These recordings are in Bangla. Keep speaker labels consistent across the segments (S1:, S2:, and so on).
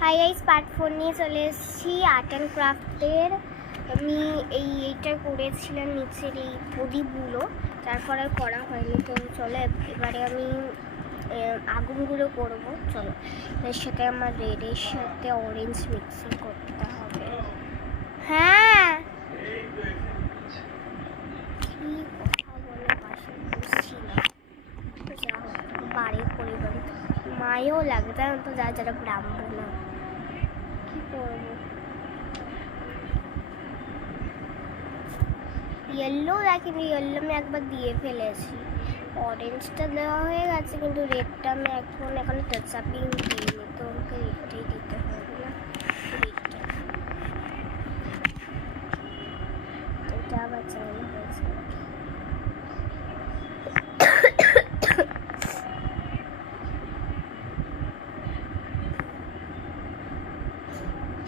S1: হাই এই স্মার্টফোন নিয়ে চলে এসেছি আর্ট অ্যান্ড ক্রাফটের আমি এই এইটা করেছিলাম নিচের এই প্রদীপগুলো তারপরে করা হয়নি। তো চলো, এবারে আমি আগুনগুলো করব। চলো, এর সাথে আমার রেডের সাথে অরেঞ্জ মিক্সিং করতে হবে। হ্যাঁ? মায়েও লাগে জানো তো যারা যারা ব্রাহ্মণ কি করবো ইয়েলো রাখিনি ইয়েলো আমি একবার দিয়ে ফেলেছি অরেঞ্জটা দেওয়া হয়ে গেছে কিন্তু রেডটা আমি এখন এখন টাচ আপই দিইনি তো আমাকে রেডটাই দিতে হবে না রেডটা এটা আবার চালানো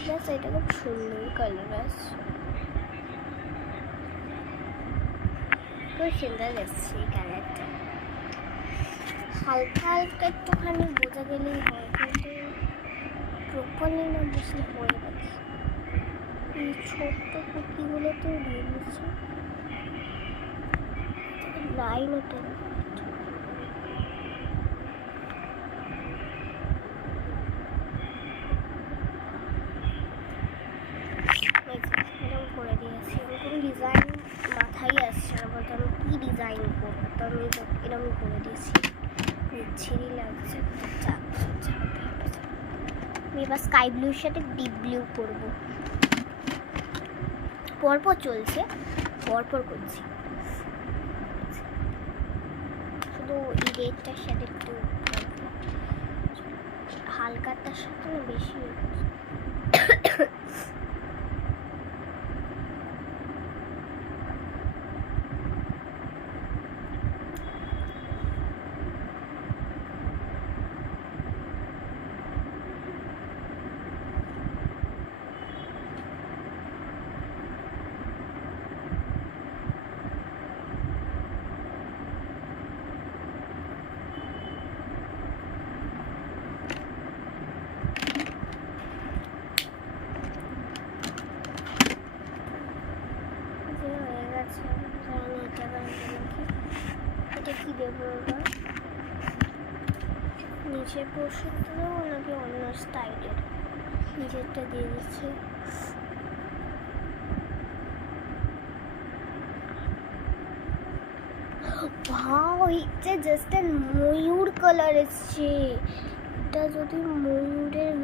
S1: ব্যাস এটা খুব সুন্দর কালার আসছে খুব সুন্দর এসছে কালারটা হালকা হালকা একটুখানি বোঝা গেলেই হয়, কিন্তু প্রপারলি না বুঝলে হয়ে গেছে এই ছোট্ট কুকিগুলোতেও দিয়ে দিচ্ছে। লাইন ওঠে না এই যে, এরকম করে দিয়েছি আমি কোনো ডিজাইন মাথায় আসছে না, বলতে আমি কী ডিজাইন করব? তো আমি এরকম করে দিয়েছি। বিচ্ছিরি লাগছে চাপ চাপ আমি এবার স্কাই ব্লুর সাথে ডিপ ব্লু করব পরপর চলছে, পরপর করছি। শুধু এই রেডটার সাথে একটু হালকাটার সাথে বেশি হয়ে গেছে। যে হয়ে গেছে জানি এটা বানাবো নাকি এটা কি দেবো এবার নিচের পোর্শনটা দেবো, নাকি অন্য স্টাইলের নিচেরটা দিয়ে দিচ্ছি। জাস্ট ময়ূর কালার এসছে। এটা যদি ময়ূরের